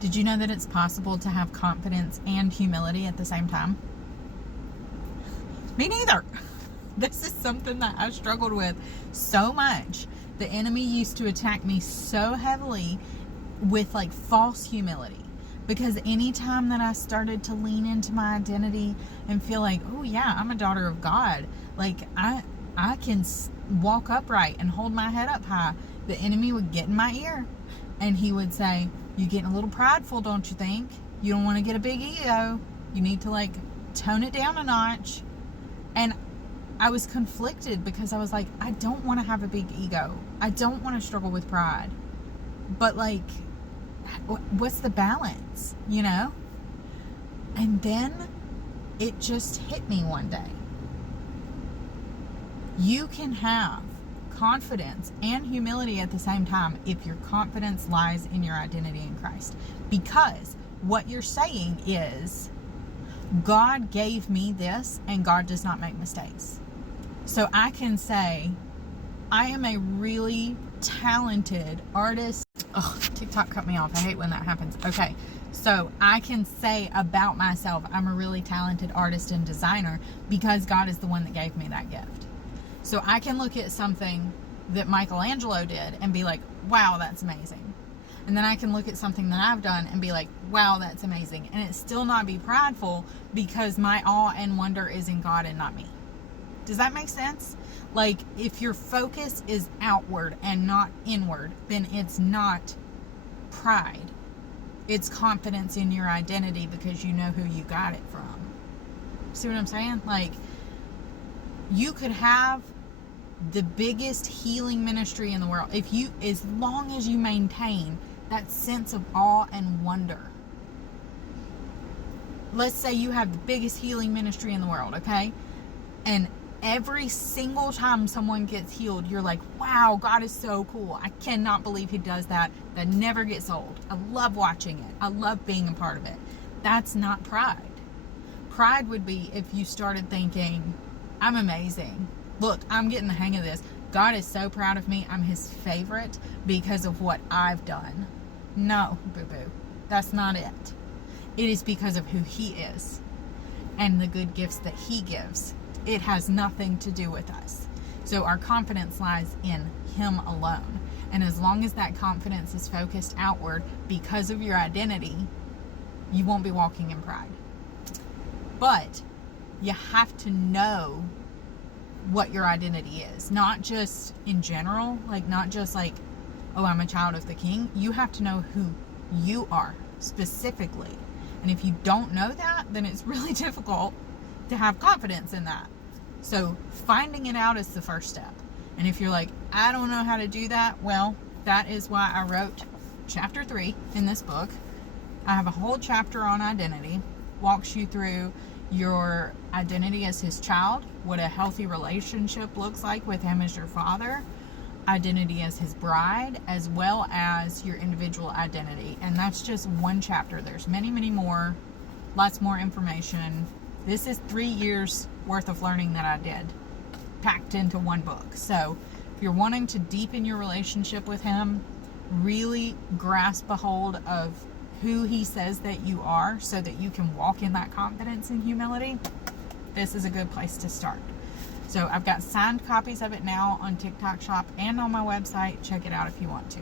Did you know that it's possible to have confidence and humility at the same time? Me neither. This is something that I struggled with so much. The enemy used to attack me so heavily with like false humility, because anytime that I started to lean into my identity and feel like, oh yeah, I'm a daughter of God, like I can walk upright and hold my head up high, the enemy would get in my ear and he would say, you're getting a little prideful, don't you think? You don't want to get a big ego. You need to like tone it down a notch. And I was conflicted because I was like, I don't want to have a big ego. I don't want to struggle with pride. But like, what's the balance, you know? And then it just hit me one day. You can have confidence and humility at the same time if your confidence lies in your identity in Christ. Because what you're saying is, God gave me this and God does not make mistakes. So I can say, I am a really talented artist. Oh, TikTok cut me off. I hate when that happens. Okay, so I can say about myself, I'm a really talented artist and designer because God is the one that gave me that gift. So I can look at something that Michelangelo did and be like, wow, that's amazing. And then I can look at something that I've done and be like, wow, that's amazing. And it still not be prideful because my awe and wonder is in God and not me. Does that make sense? Like, if your focus is outward and not inward, then it's not pride. It's confidence in your identity because you know who you got it from. See what I'm saying? Like, you could have the biggest healing ministry in the world as long as you maintain that sense of awe and wonder. Let's say you have the biggest healing ministry in the world, okay? And every single time someone gets healed, you're like, wow, God is so cool. I cannot believe he does that. That never gets old. I love watching it. I love being a part of it. That's not pride. Pride would be if you started thinking, I'm amazing. Look, I'm getting the hang of this. God is so proud of me. I'm his favorite because of what I've done. No, boo-boo. That's not it. It is because of who he is and the good gifts that he gives. It has nothing to do with us. So our confidence lies in him alone. And as long as that confidence is focused outward because of your identity, you won't be walking in pride. But you have to know what your identity is. Not just in general, like not just like, oh, I'm a child of the King. You have to know who you are specifically. And if you don't know that, then it's really difficult to have confidence in that. So finding it out is the first step. And if you're like, I don't know how to do that, well, that is why I wrote chapter 3 in this book. I have a whole chapter on identity, walks you through your identity as his child, what a healthy relationship looks like with him as your father, identity as his bride, as well as your individual identity. And that's just one chapter. There's many, many more, lots more information. This is 3 years worth of learning that I did, packed into one book. So if you're wanting to deepen your relationship with him, really grasp a hold of who he says that you are so that you can walk in that confidence and humility, this is a good place to start. So I've got signed copies of it now on TikTok Shop and on my website. Check it out if you want to.